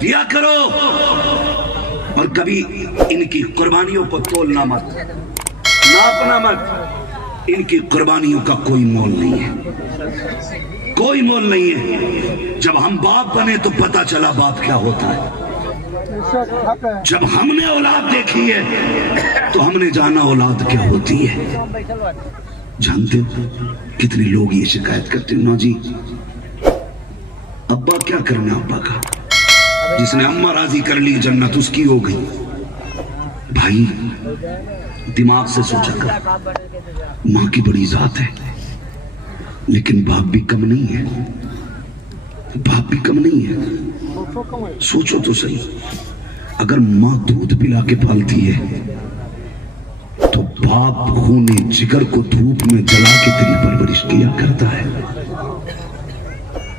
دیا کرو اور کبھی ان کی قربانیوں کو تولنا مت، ناپنا مت۔ ان کی قربانیوں کا کوئی مول نہیں ہے، کوئی مول نہیں ہے۔ جب ہم باپ بنے تو پتا چلا باپ کیا ہوتا ہے۔ جب ہم نے اولاد دیکھی ہے تو ہم نے جانا اولاد کیا ہوتی ہے۔ جانتے ہو کتنے لوگ یہ شکایت کرتے ہیں، نا جی ابا کیا کرنا، ابا کا جس نے اماں راضی کر لی جنت اس کی ہو گئی۔ بھائی دماغ سے سوچا کر، ماں کی بڑی ذات ہے لیکن باپ بھی کم نہیں ہے، باپ بھی کم نہیں ہے۔ سوچو تو صحیح، اگر ماں دودھ پلا کے پالتی ہے تو باپ خون جگر کو دھوپ میں جلا کے تیری پرورش کیا کرتا ہے،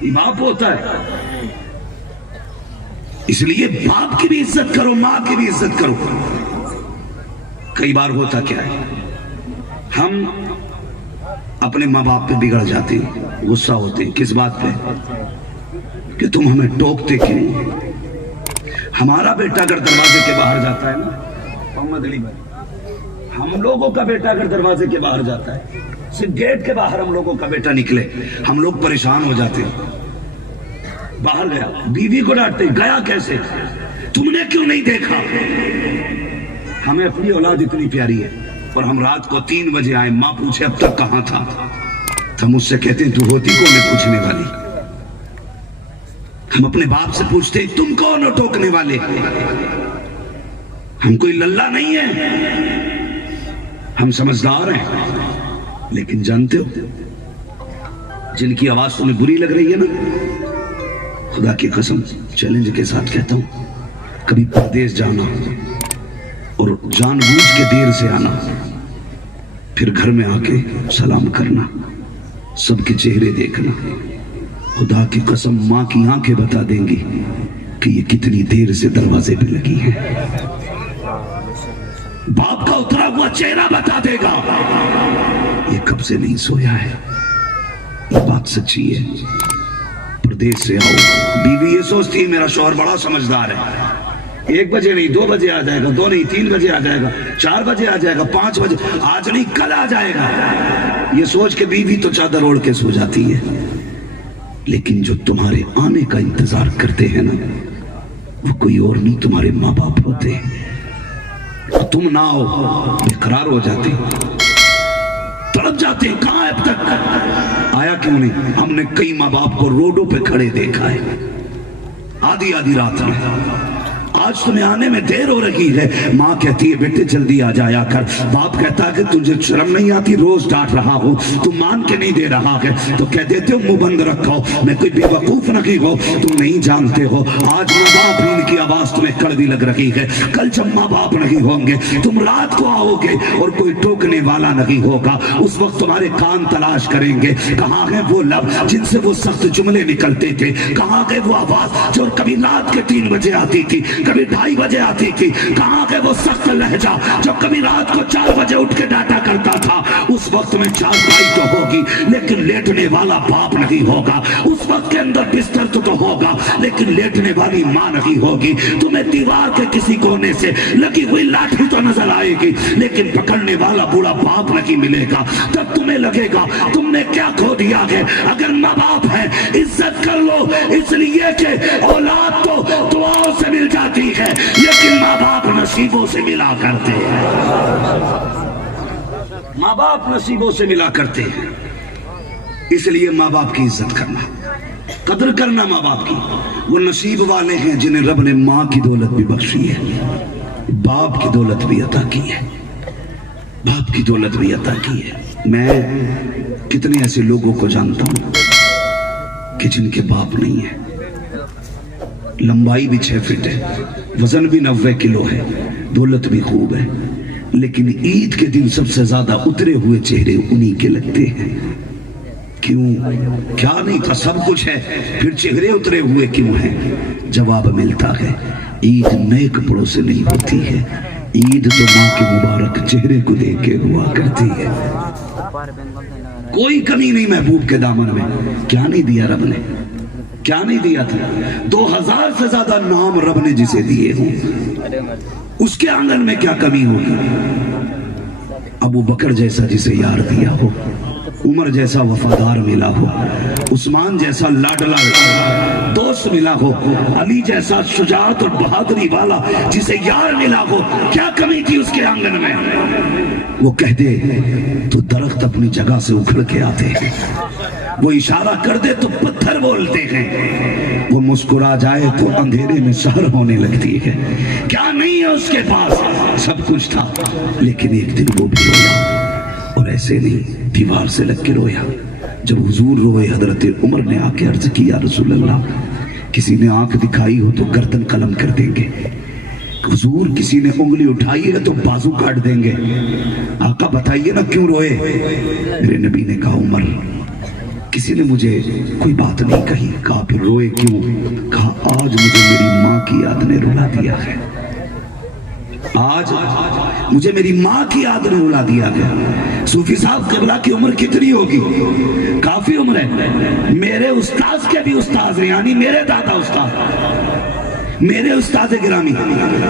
یہ باپ ہوتا ہے۔ اس لیے باپ کی بھی عزت کرو، ماں کی بھی عزت کرو۔ کئی بار ہوتا کیا ہے، ہم اپنے ماں باپ پہ بگڑ جاتے ہیں، غصہ ہوتے ہیں، کس بات پہ کہ تم ہمیں ٹوکتے کیوں۔ ہمارا بیٹا اگر دروازے کے باہر جاتا ہے نا محمد علی بھائی، ہم لوگوں کا بیٹا اگر دروازے کے باہر جاتا ہے، صرف گیٹ کے باہر ہم لوگوں کا بیٹا نکلے، ہم لوگ پریشان ہو جاتے ہیں۔ باہر گیا، بیوی کو ڈانٹتے، گیا کیسے، تم نے کیوں نہیں دیکھا۔ ہمیں اپنی اولاد اتنی پیاری ہے اور ہم رات کو 3 بجے آئے، ماں پوچھے اب تک کہاں تھا، ہم اس سے کہتے ہیں تو ہوتی کون ہے پوچھنے والی۔ ہم اپنے باپ سے پوچھتے ہیں تم کون ہو ٹوکنے والے، ہم کوئی للہ نہیں ہے، ہم سمجھدار ہیں۔ لیکن جانتے ہو جن کی آواز تمہیں بری لگ رہی ہے نا، خدا کی قسم چیلنج کے ساتھ کہتا ہوں، کبھی پردیس جانا اور جان بوجھ کے دیر سے آنا، پھر گھر میں آ کے سلام کرنا، سب کے چہرے دیکھنا، خدا کی قسم ماں کی آنکھیں بتا دیں گی کہ یہ کتنی دیر سے دروازے پہ لگی ہے۔ باپ کا اترا ہوا چہرہ بتا دے گا یہ کب سے نہیں سویا ہے۔ یہ بات سچی ہے۔ پردیس سے آؤ، بیوی یہ سوچتی ہے میرا شوہر بڑا سمجھدار ہے، 1 بجے نہیں 2 بجے آ جائے گا، 2 نہیں 3 بجے آ جائے گا، 4 بجے آ جائے گا، 5 بجے، آج نہیں کل آ جائے گا۔ یہ سوچ کے بیوی تو چادر اوڑھ کے سو جاتی ہے۔ لیکن جو تمہارے آنے کا انتظار کرتے ہیں نا، وہ کوئی اور نہیں تمہارے ماں باپ ہوتے ہیں۔ تم نہ آؤ بے قرار ہو جاتے، تڑپ جاتے، کہاں ہے اب تک آیا کیوں نہیں۔ ہم نے کئی ماں باپ کو روڈوں پہ کھڑے دیکھا ہے، آدھی رات میں۔ آج تمہیں آنے میں دیر ہو رہی ہے، ماں کہتی ہے بیٹے جلدی آ جایا کر، باپ کہتا ہے کہ تجھے شرم نہیں آتی، روز ڈانٹ رہا ہوں تم مان کے نہیں دے رہا ہے، تو کہہ دیتے ہو منہ بند رکھو، میں کوئی بے وقوف نہیں ہو، تم نہیں جانتے ہو آج ماں باپ ان کی آواز تمہیں کڑوی لگ رہی ہے، کل جب ماں باپ نہیں ہوں گے تم رات کو آؤ گے اور کوئی ٹوکنے والا نہیں ہوگا، اس وقت تمہارے کان تلاش کریں گے کہاں ہے وہ لب جن سے وہ سخت جملے نکلتے تھے، کہاں گئے وہ آواز جو کبھی رات کے 3 بجے آتی تھی، کبھی 2:30 بجے آتی تھی، کہاں گئے وہ سخت لہجہ جو کبھی رات کو 4 بجے اٹھ کے ڈانٹا کرتا تھا۔ اس وقت میں چارپائی تو ہوگی لیکن لیٹنے والا باپ نہیں ہوگا، اس وقت کے اندر بستر تو ہوگا لیکن لیٹنے والی ماں نہیں ہوگی، تمہیں دیوار کے کسی کونے سے لگی ہوئی لاٹھی تو نظر آئے گی لیکن پکڑنے والا بوڑھا باپ نہیں ملے گا، تب تمہیں لگے گا تم نے کیا کھو دیا ہے۔ اگر ماں باپ ہے عزت کر لو، اس لیے کہ اولاد تو دعاؤں سے مل جاتی ہے لیکن ماں باپ نصیبوں سے ملا کرتے ہیں، ماں باپ نصیبوں سے ملا کرتے ہیں۔ اس لیے ماں باپ کی عزت کرنا، قدر کرنا ماں باپ کی۔ وہ نصیب والے ہیں جنہیں رب نے ماں کی دولت بھی بخشی ہے، باپ کی دولت بھی عطا کی ہے، باپ کی دولت بھی عطا کی ہے۔ میں کتنے ایسے لوگوں کو جانتا ہوں کہ جن کے باپ نہیں ہے، لمبائی بھی 6 فٹ ہے، وزن بھی 90 کلو ہے، دولت بھی خوب ہے، لیکن عید کے دن سب سے زیادہ اترے ہوئے چہرے انہی کے لگتے ہیں۔ کیوں؟ کیا نہیں تھا، سب کچھ ہے، پھر چہرے اترے ہوئے کیوں ہیں؟ جواب ملتا ہے عید نئے کپڑوں سے نہیں ہوتی ہے، عید تو ماں کے مبارک چہرے کو دیکھ کے ہوا کرتی ہے۔ کوئی کمی نہیں محبوب کے دامن میں، کیا نہیں دیا رب نے، کیا نہیں دیا تھا؟ 2000 سے زیادہ نام رب نے جسے دیے ہوں، اس کے آنگن میں کیا کمی ہوگی؟ ابو بکر جیسا جسے یار دیا ہو، عمر جیسا وفادار ملا ہو، عثمان جیسا لاڈلا دوست ملا ہو، علی جیسا شجاعت اور بہادری والا جسے یار ملا ہو، کیا کمی تھی اس کے آنگن میں؟ وہ کہہ دے تو درخت اپنی جگہ سے اکھڑ کے آتے ہیں، وہ اشارہ کر دے تو پتھر بولتے ہیں، وہ مسکرا جائے تو اندھیرے میں سحر ہونے لگتی ہے۔ کیا نہیں ہے اس کے پاس؟ سب کچھ تھا، لیکن ایک دن وہ بھی رویا، اور ایسے نہیں، دیوار سے لگ کے رویا۔ جب حضور روئے، حضرت عمر نے آ کے عرض کیا رسول اللہ کسی نے آنکھ دکھائی ہو تو گردن قلم کر دیں گے، حضور کسی نے انگلی اٹھائی ہے تو بازو کاٹ دیں گے، آقا بتائیے نا کیوں روئے؟ میرے نبی نے کہا عمر کسی نے مجھے کوئی بات نہیں کہی۔ کہا پھر روئے کیوں؟ کہا آج مجھے میری ماں کی یاد نے رلا دیا ہے، آج مجھے میری ماں کی یاد نے رلا دیا ہے۔ صوفی صاحب قبلہ کی عمر کتنی ہوگی؟ کافی عمر ہے۔ میرے استاذ کے بھی استاذ ہیں، یعنی میرے دادا استاد، میرے استاد گرامی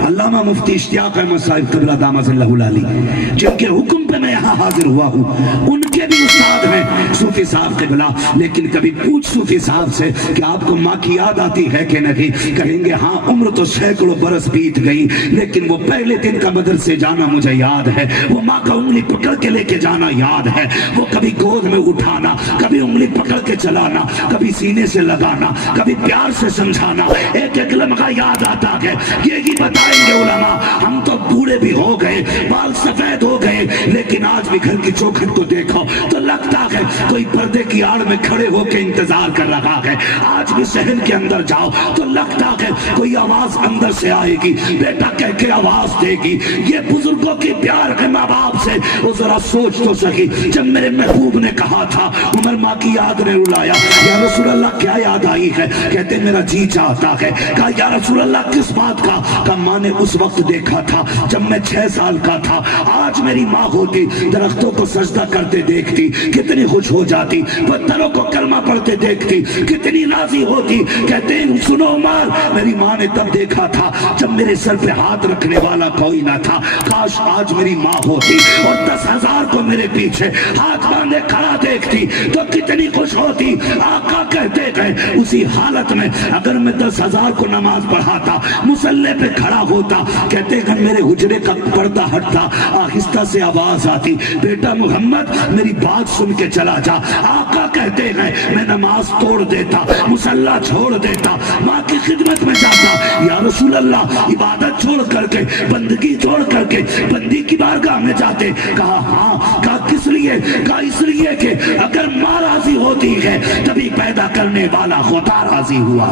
علامہ مفتی اشتیاق احمد صاحب قبلہ دامت اللہ علیہ، جن کے حکم پہ میں یہاں حاضر ہوا ہوں، ان کے بھی استاد ہیں صوفی صاحب قبلہ۔ لیکن کبھی پوچھ صوفی صاحب سے کہ آپ کو ماں کی یاد آتی ہے کہ نہیں؟ کہیں گے ہاں، عمر تو سینکڑوں برس بیت گئی، لیکن وہ پہلے دن کا مدرسے جانا مجھے یاد ہے، وہ ماں کا انگلی پکڑ کے لے کے جانا یاد ہے، وہ کبھی گود میں اٹھانا، کبھی انگلی پکڑ کے چلانا، کبھی سینے سے لگانا، کبھی پیار سے سمجھانا، ایک ایک لمحہ یاد آتا ہے۔ یہی بتائیں گے علماء، ہم تو بوڑھے بھی ہو گئے، بال سفید ہو گئے، لیکن آج بھی گھر کی چوکھٹ کو دیکھو تو لگتا ہے کوئی پردے کی آڑ میں کھڑے ہو کے انتظار کر رہا ہے۔ آج بھی صحن کے اندر جاؤ تو لگتا ہے کوئی آواز اندر سے آئے گی، بیٹا کہہ کے آواز دے گی۔ یہ بزرگوں کی پیار ہے ماں باپ سے، وہ ذرا سوچ تو سکی۔ جب میرے محبوب نے کہا تھا عمر ماں کی یاد نے رلایا، یا رسول اللہ کیا یاد آئی ہے؟ کہتے میرا جی چاہتا ہے۔ کہا یا رسول اللہ کس بات کا؟ کہا ماں نے اس وقت دیکھا تھا جب میں 6 سال کا تھا، آج میری ماں ہوتی درختوں کو سجدہ کرتے دیکھتی کتنی خوش ہو جاتی، پتھروں کو کلمہ پڑھتے دیکھتی کتنی راضی ہوتی۔ کہتے ہیں سنو عمر، میری ماں نے تب دیکھا تھا جب میرے سر پہ ہاتھ رکھنے والا کوئی نہ تھا، کاش آج میری ماں ہوتی اور 10,000 کو میرے پیچھے ہاتھ باندھے کھڑا دیکھتی تو کتنی خوش ہوتی۔ آقا کہتے گئے اسی حالت میں اگر میں 10,000 کو نماز پڑھاتا، مصلی پہ کھڑا ہوتا، کہتے ہیں میرے حجرے کا پردہ ہٹتا، آہستہ سے آواز آتی بیٹا محمد میری بات سن کے چلا جا۔ آقا کہتے ہیں میں نماز توڑ دیتا، مصلی چھوڑ دیتا، ماں کی خدمت میں جاتا۔ یا رسول اللہ عبادت چھوڑ کر کے، بندگی چھوڑ کر کے بندی کی بارگاہ میں جاتے؟ کہا ہاں۔ کہا کس لیے؟ کہا اس لیے کہ اگر ماں راضی ہوتی ہے تبھی پیدا کرنے والا خدا راضی ہوا۔